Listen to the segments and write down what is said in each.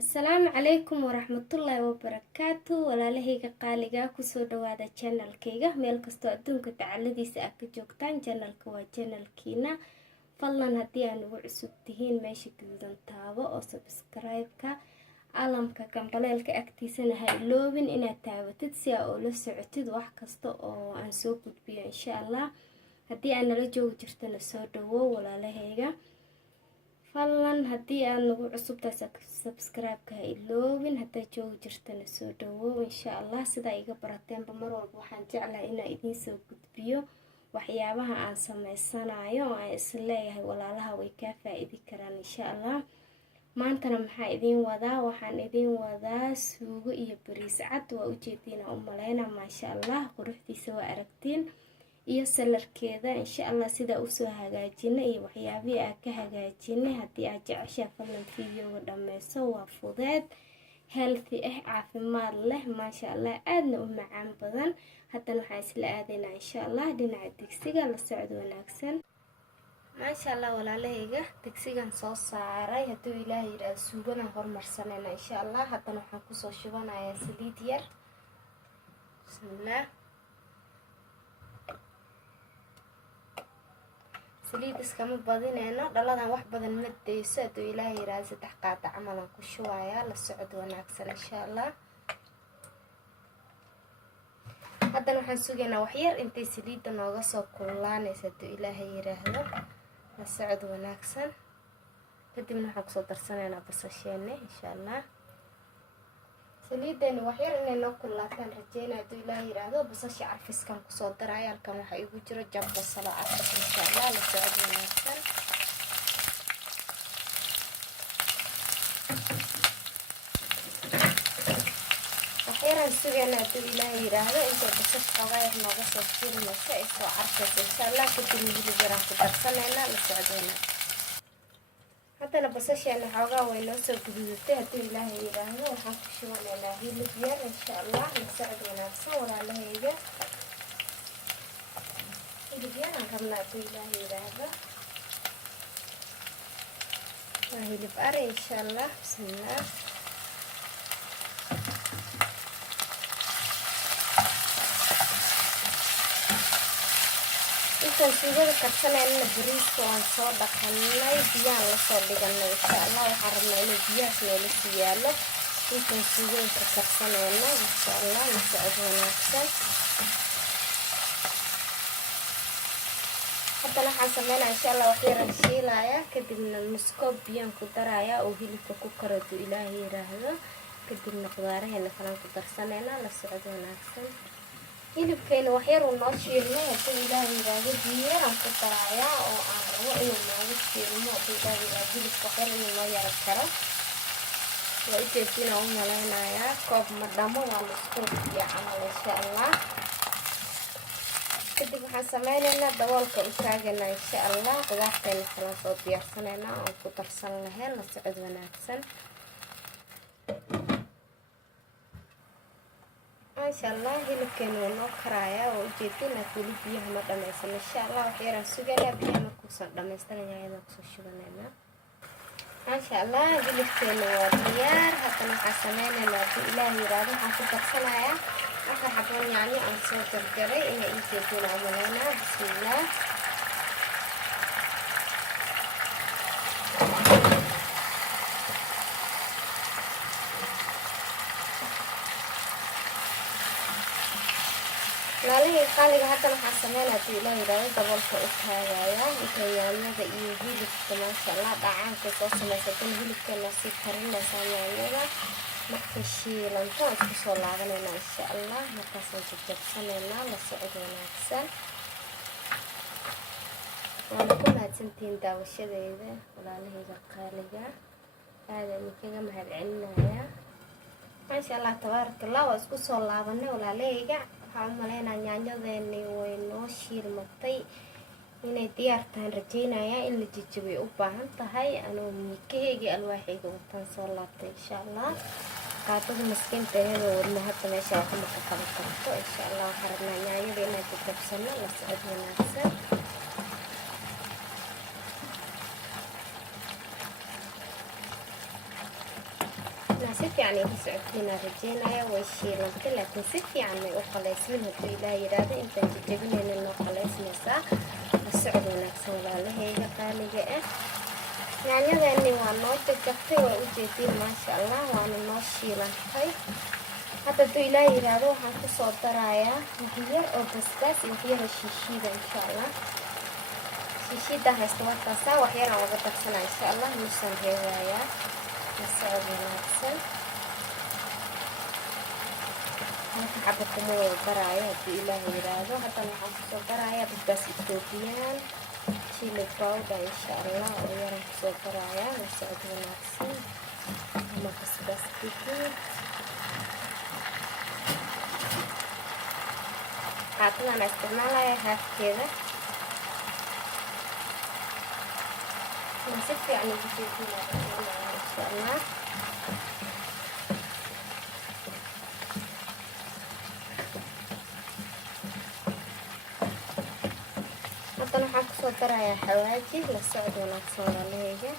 Asalaamu calaykum waraxmatullaahi wabarakaatu. walaalahayga qaaliga kusoo dhawaada channelkayga meel kastoo adduunka tacaladiisa aad ka joogtaan. channelka waa channelkiina. fadlan haddii aan ugu cusub tihiin meesha gaduudan taabo oo subscribe-ka alamka gambaleelka agtiisana ha iloobin inaad taabatid si aa ula socotid wax kasta oo aan soo gudbiyo insha allah. haddii aad nala joogi jirtana soo dhawow walaalahayga. fadlan haddii aad nagu cusubtahay subscribe-ka ha iloobin, haddaad joogi jirtana soo dhawow insha allah. sidaa iga barateenba mar walba waxaan jeclahay inaan idiin soo gudbiyo waxyaabaha aan sameysanayo oo aan isleeyahay walaalaha way kaa faa-idi karaan insha allah. maantana maxaa idiin wadaa? waxaan idiin wadaa suugo iyo bariis cad. waa ujeediina u maleyna maasha allah, quruxdiisa waa aragtiin iyo salarkeeda insha allah sida usoo hagaajinay iyo waxyaabihii aan ka hagaajinay. haddii aad jeceshaa fadlan videoga dhameyso. waa fudeed, healthy caafimaad leh maasha allah, aadna u macaan badan. haddana waxaan isla aadaynaa insha allah dhinaca digsiga. la socod wanaagsan. maasha allah walaalahayga, digsigan soo saaray. hadduu ilaahay yidhaahdo suugadan hormarsanayna insha allah. haddana waxaan kusoo shubanayaa saliid yar. bismillaah. saliid iskama badineyno, dhaladan wax badan ma dayso. hadduu ilaahay yidhaahdo 3 qaada camalan ku shubayaa. la socod wanaagsan insha allah. haddana waxaan sugaynaa waxyar intay saliidda nooga soo kululaanaysa. hadduu ilaahay yidhaahdo la socod wanaagsan. kadibna waxaan kusoo darsanaynaa basasheenne insha allah. saliiddeeni waxyar inay noo kululaataan rajeynaa. hadduu ilaahay yidhaahdo basasha carfiskan kusoo daraya. halkan waxaa igu jiro jab basalo carfis insha allah. la socod wanaagsan. waxyaraan sugaynaa hadduu ilaahay yidhaahdo intay basasha xogayar nooga soo shirmayso ay soo carfayso insha allah. kadibna hilib yaraan ku darsanaynaa. la socod wanaagsan. haddana basasheena xoogaa way noo soo guduudatay. hadduu ilaahay yidhaahdo waxaan ku shubanaynaa hilib yar insha allah. la socod wanaagsan walaalahayga. hilib yaraan rabnaa hadduu ilaahay yidhaahdo. waa hilib ari insha allah. bismillaah. intaan suugada karsanayna bariiska waan soo dhaqanay, biyaan lasoo dhiganay insha allah. waxaan rabnaa inuu biyahaas noola sii yaalo intaan suugada ka karsanayna insha allah. la socod wanaagsan. haddana waxaan sameynaa insha allah waxyaraan shiilaya. kadibna nuskoob biyaan ku daraya oo hilibka ku karo hadduu ilaahay yidhaahdo. kadibna qudaaraheena kalaan ku darsanaynaa. la socod wanaagsan. hilibkayna waxyar uu noo shiilmay. hadduu ilaahay yidhaahdo biyaraan ku darayaa oo aan rabo inuu noogu shiilmo. hadduu ilaahay yidhaahdo hilibka waxyar inuu noo yaro karo. waa ujeedinaa u malaynayaa koob ma dhamo, waa nuskoob biyo camal insha allah. kadib waxaan sameynaynaa daboolka u taagaynaa insha allah. qudaartayna kalaan soo diyaarsanaynaa oon ku darsan lahayn. la socod wanaagsan. maasha allah hilibkeena waa noo karayaa. waa ujeedinaa weli biyaha ma dhameysan insha allah. waxyaraan sugaynaa biyaha markuusan dhameystanaya ayadaan kusoo shubanaynaa. maasha allah hilibkeena waa diyaar. haddana waxaan sameynaynaa hadduu ilaahay yidhaahdo waxaan ku darsanayaa 4 xabo yaanyo aan soo jarjaray. inay ii jeedina u malaynaa. bismillaah. walaalahayga qaaliga, haddana waxaan sameynaa hadduu ilaahay yidhaahdo daboolka u taagaya intay yaanyada iyo hilibka maasha allah dhacaanka soo samaysadan hilibkeena sii karinaysaa. yaanyada markay shiilanto aan isku soo laabanaynaa insha allah. markaasaan jajabsanaynaa. la socod wanaagsan. waana ku mahadsantihiin daawashadeeda walaalahayga qaaliga. aadaan idinkaga mahad celinayaa. maasha allah tabaarakallah. waa isku soo laabanay walaalahayga. waxaan u malaynaa yaanyadeeni way noo shiilmatay inay diyaar tahan rajeynayaa. in la jijibay u baahan tahay. anoo miikaheyga alwaaxayga wataan soo laabtay insha allah. qaadada maskiinta iyadoo wadna hadda meesha waa ka maka qaban karto insha allah. waxaan rabnaa yaanyada inaan jajabsano. la socod wanaagsan. si fiican ay ku socotiina rajeynaya way shiilantay laakiin si fiican may u qalaysmin hadduu ilaahay yidhaahdo intaan jajabinayna noo qalaysmaysaa la socod wanaagsan walaalahayga qaaliga ah yaanyadani waa noo jajabtay waa u jeediin maasha allah waana noo shiilantay hadda hadduu ilaahay yidhaahdo waxaan kusoo darayaa biyar oo basbaas iyo waxyara shiishiida insha allah shiishiida haysta warkaasaa waxyaraan uga darsanaa insha allah nusaan reebayaa la socod wanaagsan halka xaba kuma wada daraayo hadduu ilaahay yidhaahdo haddana waxaan kusoo darayaa basbaas ethoobiyan chili powder insha allah oo yaraan kusoo darayaa la socod wanaagsan ama basbaas guduud qaatadana isticmaalaya haafkeeda si fiican ugu jeedinaya insha allah haddana waxaan kusoo darayaa xawaaji la socod wanaagsan walaalahayga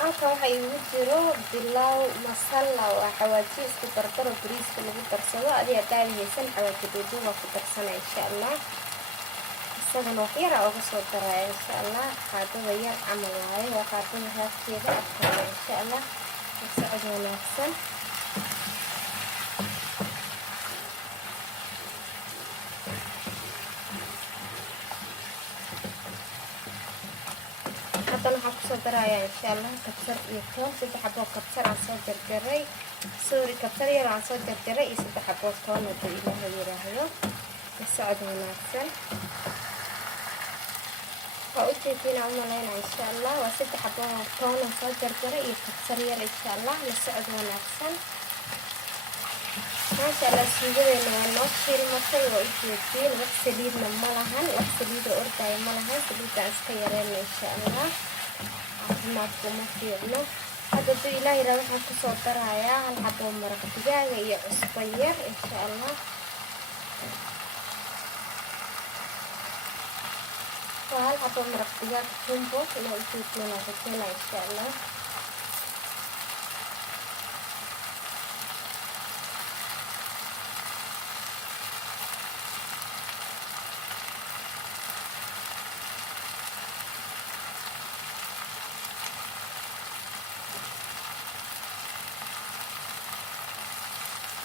halka waxa igu jiro bilow masala waa xawaaji isku dardaro bariiska lagu darsado adii haddaad haysan xawaaji duuduub waa ku darsana insha allah isagana waxyara uga soo daraya insha allah qaadada yar camal waaye waa qaadada haafkeeda afkooda insha allah la socod wanaagsan haddana waxaan kusoo darayaa insha allah kabsar iyo toon 3 xaboo kabsar aan soo jarjaray kabsar yar aan soo jarjaray iyo 3 xaboo toon hadduu ilaahay yidhaahdo la socod wanaagsan waa u jeediina u malaynaa insha allah waa 3 xaboo toon aan soo jarjaray iyo kabsar yar insha allah la socod wanaagsan maasha allah suugadeena waa noo shiilmatay waa u jeediin wax saliidna ma lahan wax saliida ordaayo ma lahan saliidaan iska yareyna insha allah caafimaadku ma fiicno hadda hadduu ilaah yidhaahdo waxaan kusoo darayaa hal xaboo maraq digaaga iyo cusbo yar insha allah waa hal xaboo maraq digaag jumbo inaa u jeediina rajeyna insha allah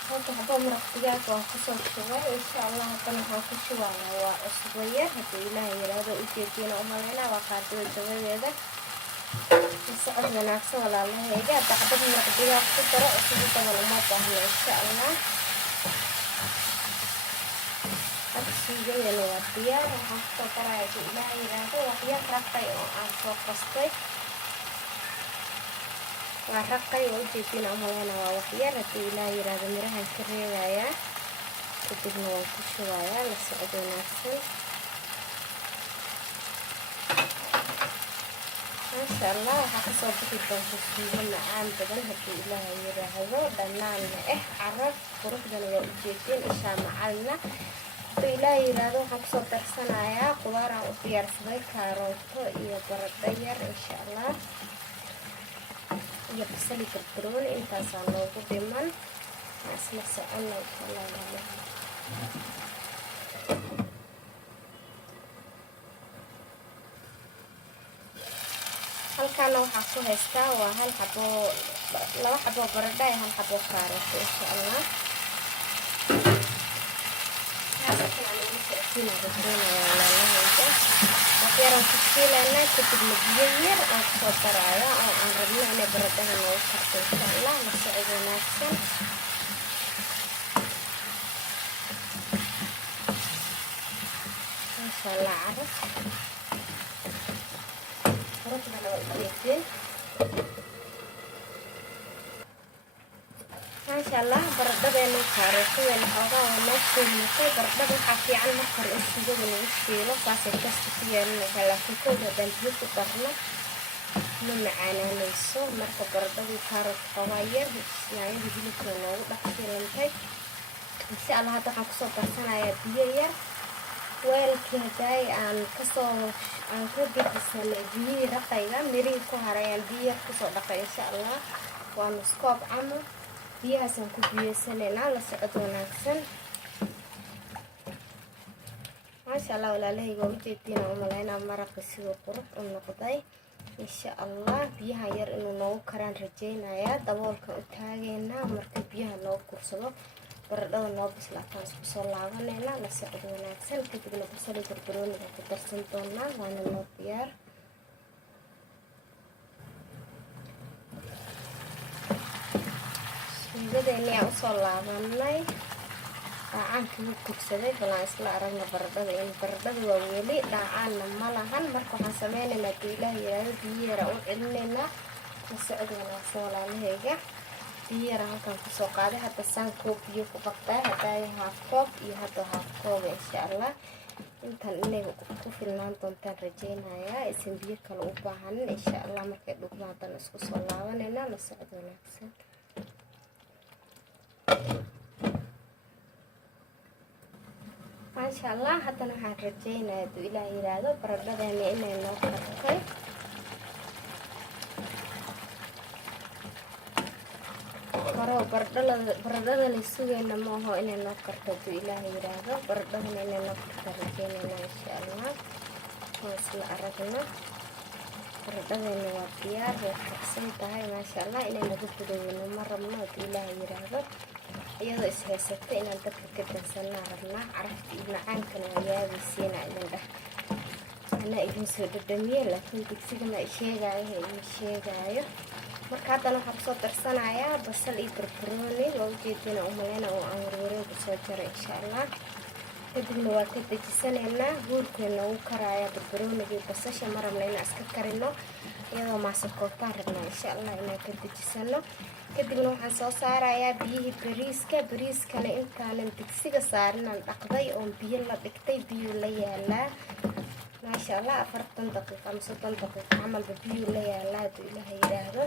halka xaboo maraq digaag waan kusoo shubay insha allah haddana waxaan ku shubayaa waa cusbo yar hadduu ilaahay yidhaahdo u jeediina u malaynaa waa qaadada dabadeeda la socod wanaagsan walaalahayga hadda xabad maraq digaag ku daro cusbo badan uma baahno insha allah hadda suugadeena waa diyaar waxaan kusoo daraya hadduu ilaahay yidhaahdo waxyar raqay oo aan soo qastay waa raqay waa u jeediina u malaynaa waa waxyar hadduu ilaahay yidhaahdo mirahan ka reebayaa kadibna waan ku shubayaa la socod wanaagsan maasha allah waxaa kasoo bixi doonta suugo macaan badan hadduu ilaahay yidhaahdo dhanaanna carab quruxdana waa u jeediin ishaa macalna hadduu ilaahay yidhaahdo waxaan kusoo darsanayaa qudaaraan u diyaarsaday kaarooto iyo baradho yar insha allah iyo basali barbarooni intaasaa noogu dhiman waa isla soconna insha allah halkaana waxaa ku haystaa waa hal xaboo 2 xaboo baradho iyo 1 xaboo kaarooto insha allah waxyaraan ku shiilaynaa kadibna biyo yar aan kusoo daraya oo aan rabno inay baradhada noogu karto insha allah la socod wanaagsan maasha allah carab quruxdana waa ujeediin maasha allah baradhadeena kaarootadeena xoogaa waa noo shiilmatay baradhada waxaa fiican marka hore in suugada lagu shiilo saasay kasta ku yeelanaysaa laakiin kooda haddaan biyo ku darno ma macaanaanayso marka baradhadii kaarootka xoogaa yar yaanyadii hilibka noogu dhex shiilantay insha allah hadda waxaan kusoo darsanayaa biyo yar weelkii haday aan ka gedisanay biyihii raqayga mirihii ku harayaan biyo kusoo dhaqay insha allah. waa nus koob camal biyahaasaan ku biyeysanayna la socod wanaagsan. maasha allah walaalahayga waa ujeediina umaleynaa maraqa siduu qurux u noqday insha allah. biyaha yar inuu noogu karaan rajaynayaa. daboolkan u taagaynaa marka biyaha noo kursado baradhada noo bislaataan isku soo laabanayna la socod wanaagsan. kadibna basal iyo barbarooniga ku darsan doonaa waana noo diyaar. suugadeeni aan usoo laabanay dhaacaankii wuu kursaday balaan isla aragna baradhada in baradhada waa weli dhaacaanna ma lahan. marka waxaan sameynaynaa hadii ilaah yiraahdo biyo yara u celinaynaa la socod wanaagsan walaalahayga. biyo yara halkaan kusoo qaaday hadda saan koob biyo ku qabtaa hadaayo haaf koob iyo hadda haaf kooba insha allah. intaan inay ku filnaan doontaan rajaynayaa aysan biyo kale u baahanin insha allah. markay dhugma haddana isku soo laabanaynaa la socod wanaagsan. maasha allah haddana waxaan rajaynayaa haduu ilaah yiraahdo baradhadeena inay noo kartay. hore baradhada la sugayna ma aho inay noo karto haduu ilaah yiraahdo. baradhadana inay noo karta rajaynayna insha allah. waan isla aragna baradhadeena waa diyaar way karsan tahay maasha allah. inay naga gudoweyno ma rabno haduu ilaah yiraahdo. iyadoo is haysata inaan dadka ka dansanaa rabnaa. carafta iyo macaankana waa yaabaysiina idin dheh anaa idin soo dhadhamiye laakiin digsiga ma sheegaayo. marka haddana waxaan kusoo darsanayaa basal iyo barbarooni waa ujeediina umaleyna oo aan warwareeg usoo jaray insha allah. kadibna waa ka dejisanaynaa. guurkeena ugu karaaya barbaroonigii basasha ma rabna inaan iska karino iyadoo maasakootaan rabnaa insha allah inaan ka dejisano. kadibna waxaan soo saarayaa biyihii bariiskana intaanan digsiga saarinaan dhaqday oon biyo la dhigtay. biyo la yaalaa maasha allah 40 daqiiqo ama 30 daqiiqo camalba biyo la yaalaa haduu ilaah yiraahdo.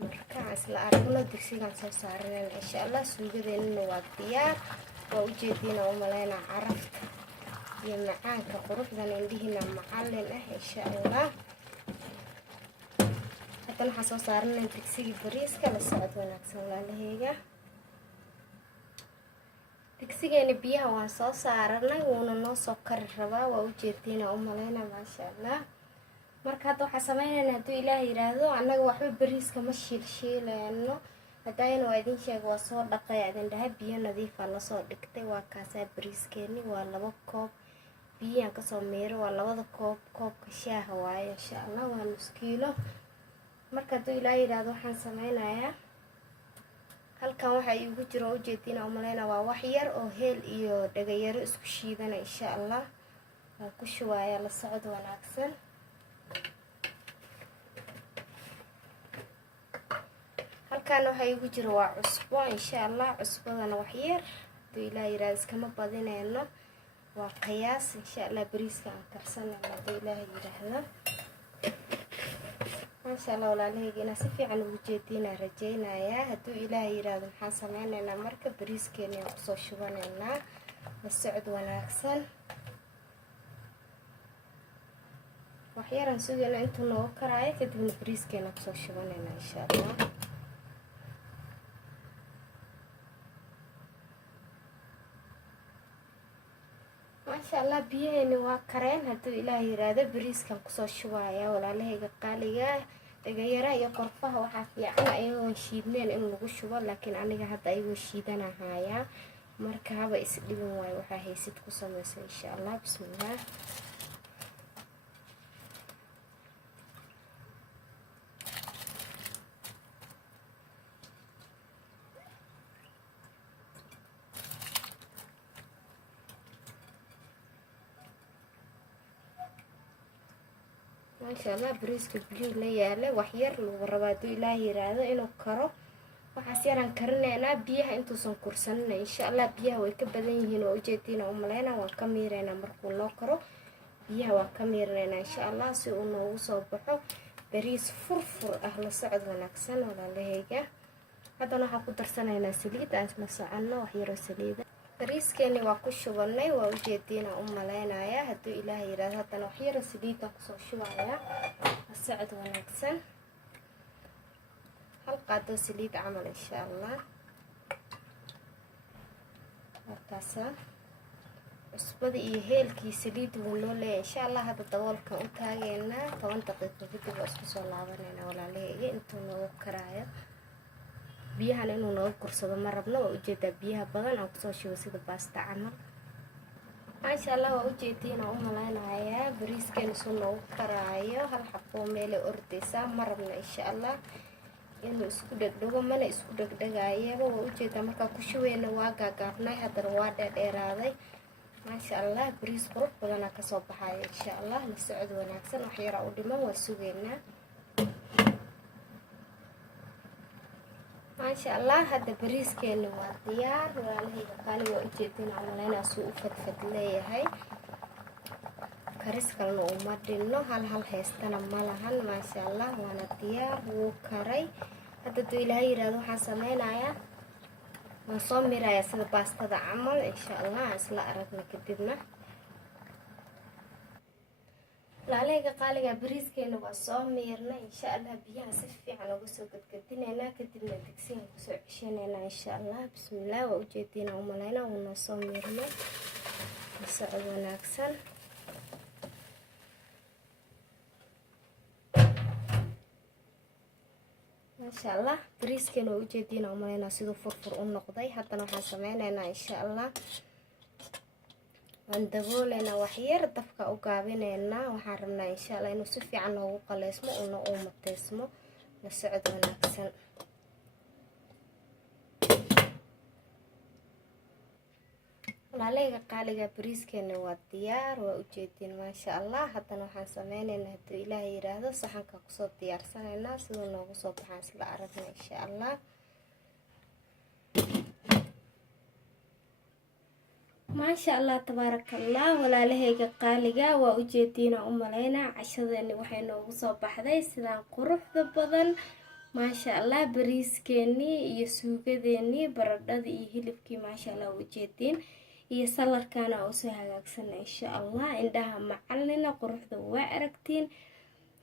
markaan isla aragno digsigaan soo saarinayna insha allah. suugadeennana waa diyaar waa ujeediina umaleynaa carafta iyo macaanka quruxdan indhihiina macallin ah insha allah. haddana waxaan soo saarinay digsigii bariiska la socod wanaagsan walaalahayga. digsigeena biyaha waan soo saaranay wuuna noo soo kari rabaa waa ujeediina umaleynaa maasha allah. marka hadda waxaan sameynaynaa haduu ilaah yiraahdo annaga waxba bariiska ma shiilshiilayno. hadayna waa idin sheega waa soo dhaqay idin dhahay biyo nadiifaa lasoo dhigtay. waa kaasaa bariiskeeni waa 2 koob biyaan kasoo miiro waa 2 koob koobka shaaha waaye insha allah waa nus kiilo. marka haduu ilaah yiraahdo waxaan sameynayaa halkan waxa iigu jiro ujeediina umaleynaa waa wax yar oo heel iyo dhagayaro isku shiidana insha allah. waan ku shubayaa la socod wanaagsan. halkan waxa iigu jiro waa cusbo insha allah. cusbadana wax yar haduu ilaah yiraahdo iskama badinayno waa qiyaas insha allah. bariiska aan karsanayno haduu ilaah yiraahdo. maasha allah walaalahayga inaa si fiican ugu jeediina rajaynayaa. haduu ilaah yiraahdo maxaan sameynaynaa marka bariiskeena aan kusoo shubanaynaa la socod wanaagsan. wax yaraan sugayna intuu noogu karaayo kadibna bariiskeena kusoo shubanaynaa insha allah. maasha allah biyaheeni waa kareen haduu ilaah yiraahdo. bariiskan kusoo shubayaa walaalahayga qaaliga. dhagayara iyo qorfaha waxaa fiican ayagoon shiidneen in lagu shubo laakiin aniga hadda ayagoo shiidanahayaa. marka haba is dhibin waayo waxaa haysid ku samaysa insha allah. bismillaah. maasha allah bariiska biyo la yaala wax yar lagu rabaa haduu ilaah yiraahdo inuu karo. waxaas yaraan karinaynaa biyaha intuusan kursanina insha allah. biyaha way ka badan yihiin oo ujeediina umaleynaa waan ka miiraynaa markuu noo karo. biyaha waan ka miiraynaa insha allah si uu noogu soo baxo bariis furfur ah la socod wanaagsan walaalahayga. haddana waxaan ku darsanaynaa saliid aan isla soconno wax yaroo saliida. bariiskeeni waa ku shubanay, waa u jeediina u maleynayaa hadduu ilaahay yiraahdo. haddana wax yar saliida kusoo shubayaa socod wanaagsan, hal qaado saliid camal insha Allah. markaasa cusbada iyo heelkii saliid wuu noo leeyahay insha Allah. hadda daboolkan u taageynaa 10 daqiiqo kadib waa isku soo laabaneynaa walaalahayga intuu noogu karaayo. biyahan inuu noogu kursado ma rabno, waa ujeedaa biyaha badan aan kusoo shubo sida baasta camal. maasha Allah waa ujeediina u maleynayaa bariiskeena soo noogu karaayo. hal xaboo meelay ordaysaa, ma rabno insha Allah inuu isku dhegdhego, mana isku dhegdhegaayaba. waa ujeedaa markaa ku shubayna waa gaagaabnay, haddana waa dheerdheeraaday. maasha Allah bariis qurux badanaa kasoo baxaya insha Allah. la socod wanaagsan, wax yara u dhiman waa sugeynaa. maasha Allah hadda bariiskeena waa diyaar walaalahayga qaali. waa ujeediina u maleynayaa suu u fadfad leeyahay, karis kalena uma dhinno, hal heystana ma lahan. maasha Allah waana diyaar, wuu karay. hadda duu ilaahay yiraahdo waxaan sameynayaa, waan soo mirayaa sida baastada camal insha Allah. isla aragna kadibna walaalahayga qaaliga bariiskeena waa soo miirnay insha Allah. biyaha si fiican uga soo gadgadinaynaa, kadibna digsiga kusoo ceshanaynaa insha Allah. bismillaah. waa ujeediina u maleynaa wuu noo soo miirnay, la socod wanaagsan. maasha Allah bariiskeena waa ujeediina u maleynaa siduu furfur u noqday. haddana waxaan sameynaynaa insha Allah, waan dabooleynaa wax yar, dabka u gaabineynaa. waxaan rabnaa insha Allah inuu si fiican noogu qaleysmo una uu mateysmo. la socod wanaagsan. walaalahayga qaaliga bariiskeena waa diyaar, waa ujeediin maasha Allah. haddana waxaan sameyneynaa hadduu ilaahay yiraahdo saxanka kusoo diyaarsanaynaa, siduu noogu soo baxaan isla aragna insha Allah. maasha Allah tabaarakallah. walaalahayga qaaliga waa ujeediina u maleynaa cashadeeni waxay noogu soo baxday sidaan quruxda badan. maasha Allah bariiskeenii iyo suugadeenii, baradhadii iyo hilibkii maasha Allah waa ujeediin, iyo salarkaana oo soo hagaagsana insha Allah. indhaha macalina quruxda waa aragtiin,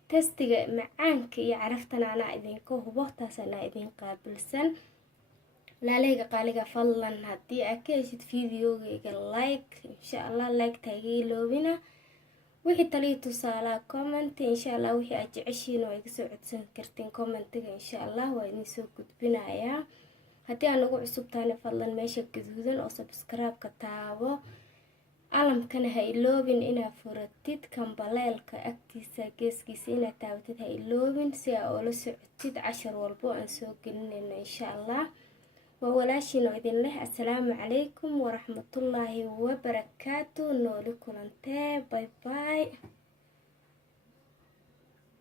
tastiga macaanka iyo caraftana anaa idinka hubo, taasana idin qaabilsan. walaalahayga qaaliga fadlan haddii aad ka heshid videogayga like insha Allah, like taageeloobina. wixii taliyo tusaalaha comment insha Allah. wixii aad jeceshiin waa iga soo codsan kartiin commentiga insha Allah, waa idin soo gudbinayaa. haddii aan ugu cusubtahay fadlan meesha gaduudan oo subscribe-ka taabo, calamkana ha iloobin inaad furatid, kambaleelka agtiisa geeskiisa inaad taabatid ha iloobin, si aad ula socotid cashar walbo aan soo gelinayno insha Allah. waa walaashiin oo idin leh assalaamu calaykum waraxmatullaahi wabarakaatu. nooli kulantee, bye bye.